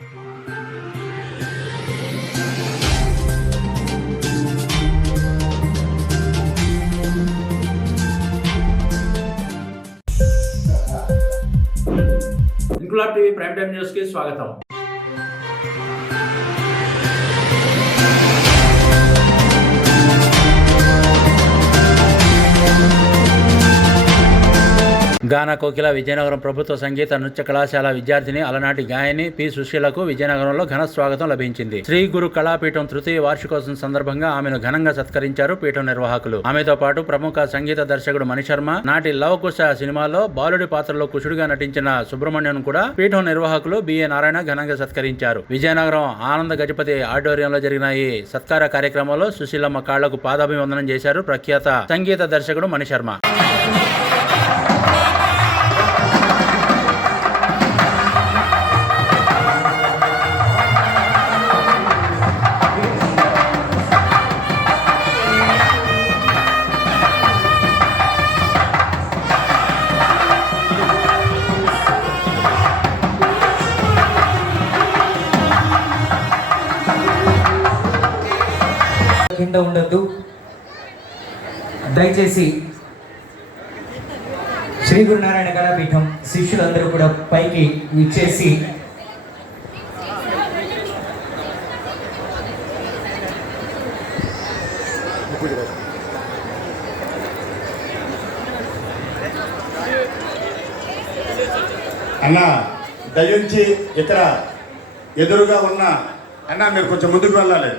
Inquilab TV prime time news కి స్వాగతం. గానా కోకిల విజయనగరం ప్రభుత్వ సంగీత నృత్య కళాశాల విద్యార్థిని అలనాటి గాయని పి సుశీలకు విజయనగరంలో ఘన స్వాగతం లభించింది. శ్రీ గురు కళాపీఠం తృతీయ వార్షికోత్సవం సందర్భంగా ఆమెను ఘనంగా సత్కరించారు పీఠం నిర్వాహకులు. ఆమెతో పాటు ప్రముఖ సంగీత దర్శకుడు మణిశర్మ, నాటి లవకుశ సినిమాలో బాలుడి పాత్రలో కుశుడిగా నటించిన సుబ్రహ్మణ్యం కూడా పీఠం నిర్వాహకులు బిఏ నారాయణ ఘనంగా సత్కరించారు. విజయనగరం ఆనంద గజపతి ఆడిటోరియంలో జరిగిన ఈ సత్కార కార్యక్రమంలో సుశీలమ్మ కాళ్లకు పాదాభివందనం చేశారు ప్రఖ్యాత సంగీత దర్శకుడు మణిశర్మ. కింద ఉండద్దు. దయచేసి శ్రీ గురునారాయణ కళాపీఠం శిష్యులందరూ కూడా పైకి ఇచ్చేసి అన్న దయించి ఇక్కడ ఎదురుగా ఉన్న అన్న మీరు కొంచెం ముందుకు వెళ్ళాలి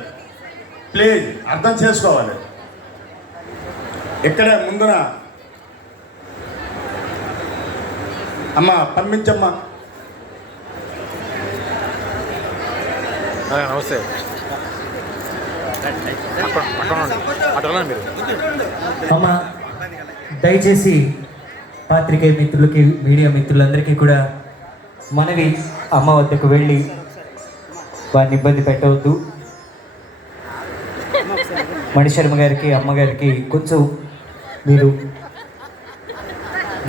ప్లీజ్, అర్థం చేసుకోవాలి. ఇక్కడే ముందున అమ్మ పంపించమ్మా. నమస్తే. అమ్మ దయచేసి పాత్రికేయ మిత్రులకి, మీడియా మిత్రులందరికీ కూడా మనవి, అమ్మ వద్దకు వెళ్ళి వారిని ఇబ్బంది పెట్టవద్దు. మణిశర్మ గారికి, అమ్మగారికి కొంచెం మీరు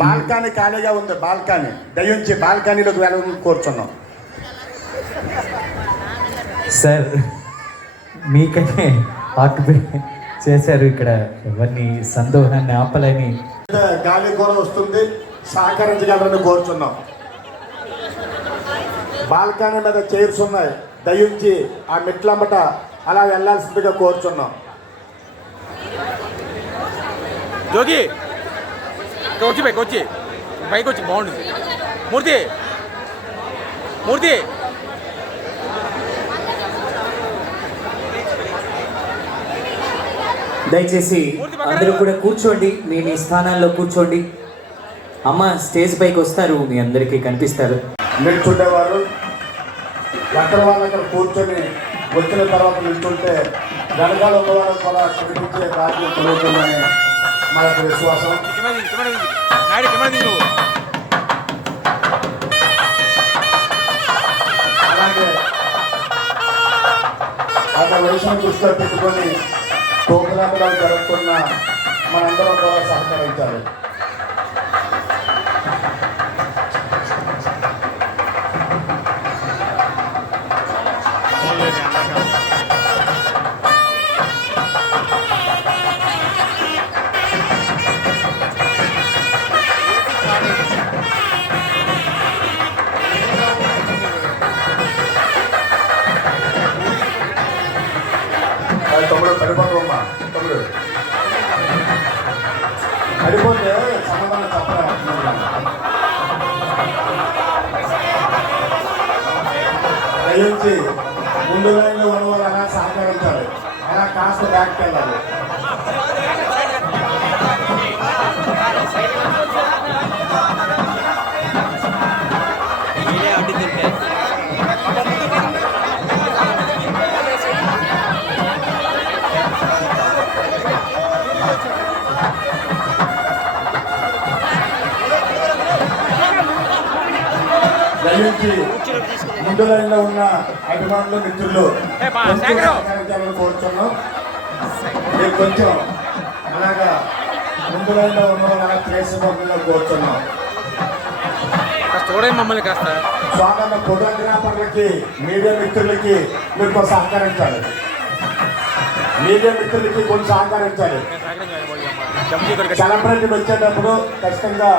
బాల్కనీ ఖాళీగా ఉంది, బాల్కనీ దయించి బాల్కనీలోకి వెళ్ళాలని కోరుచున్నాం. సార్ మీకనే ఆక్యుపై చేశారు. ఇక్కడ ఎవరిని సందోహాన్ని ఆపలేని గాలి కూడా వస్తుంది, సహకరించగలరని కోరుచున్నాం. బాల్కనీ మీద చైర్స్ ఉన్నాయి, దయించి ఆ మెట్లమ్మట అలా వెళ్ళాల్సిందిగా కోరుచున్నాం. జోగి వచ్చి పైకి వచ్చి బాగుంటుంది. మూర్తి దయచేసి అందరూ కూడా కూర్చోండి, మీ మీ స్థానాల్లో కూర్చోండి. అమ్మ స్టేజ్ పైకి వస్తారు, మీ అందరికీ కనిపిస్తారు. నిల్చుండేవారు ఎక్కడ వాళ్ళు అక్కడ కూర్చొని వచ్చిన తర్వాత నిల్చుంటే వెనకాల ఉన్నవారు కూడా కనిపించే కార్యం జరుగుతుందని మనకు విశ్వాసం. అలాగే ఆ వయసును దృష్టిలో పెట్టుకొని ప్రోగ్రాములు జరుపుకున్న మనందరం కూడా సహకరించాలి. తమ్ముడు పడిపోమ్మా, తమ్ముడు పడిపోతే సమాధానం చెప్పలేదు. దయించి ముందు లైన్లో ఉన్నవారు అలా సహకరించాలి, అలా కాస్త బ్యాక్కి వెళ్ళాలి. దయించి ముందు లైన్లో ఉన్న అభిమానులు, మిత్రులు సహకరించాలని కోరుతున్నాం. మీరు కొంచెం అలాగా ముందు లైన్లో ఉన్న వాళ్ళ ప్లేస్ కోరుతున్నాం. కాస్త చూడండి మమ్మల్ని కాస్త. స్వాగత ఫోటోగ్రాఫర్లకి మీడియా మిత్రులకి మీరు కొంచెం సహకరించాలి. మీడియా మిత్రులకి కొంచెం సహకరించాలి. సెలబ్రిటీలు వచ్చేటప్పుడు ఖచ్చితంగా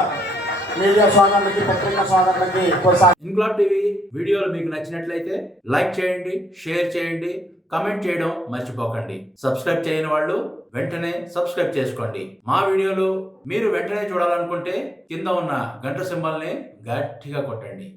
మీడియా సోదరులకి పత్రికా సోదరులకి కొంచెం ఇన్క్లాబ్ టీవీ వీడియోలు మీకు నచ్చినట్లయితే లైక్ చేయండి, షేర్ చేయండి, కమెంట్ చేయడం మర్చిపోకండి. సబ్స్క్రైబ్ చేయని వాళ్ళు వెంటనే సబ్స్క్రైబ్ చేసుకోండి. మా వీడియోలు మీరు వెంటనే చూడాలనుకుంటే కింద ఉన్న గంట సింబల్ని గట్టిగా కొట్టండి.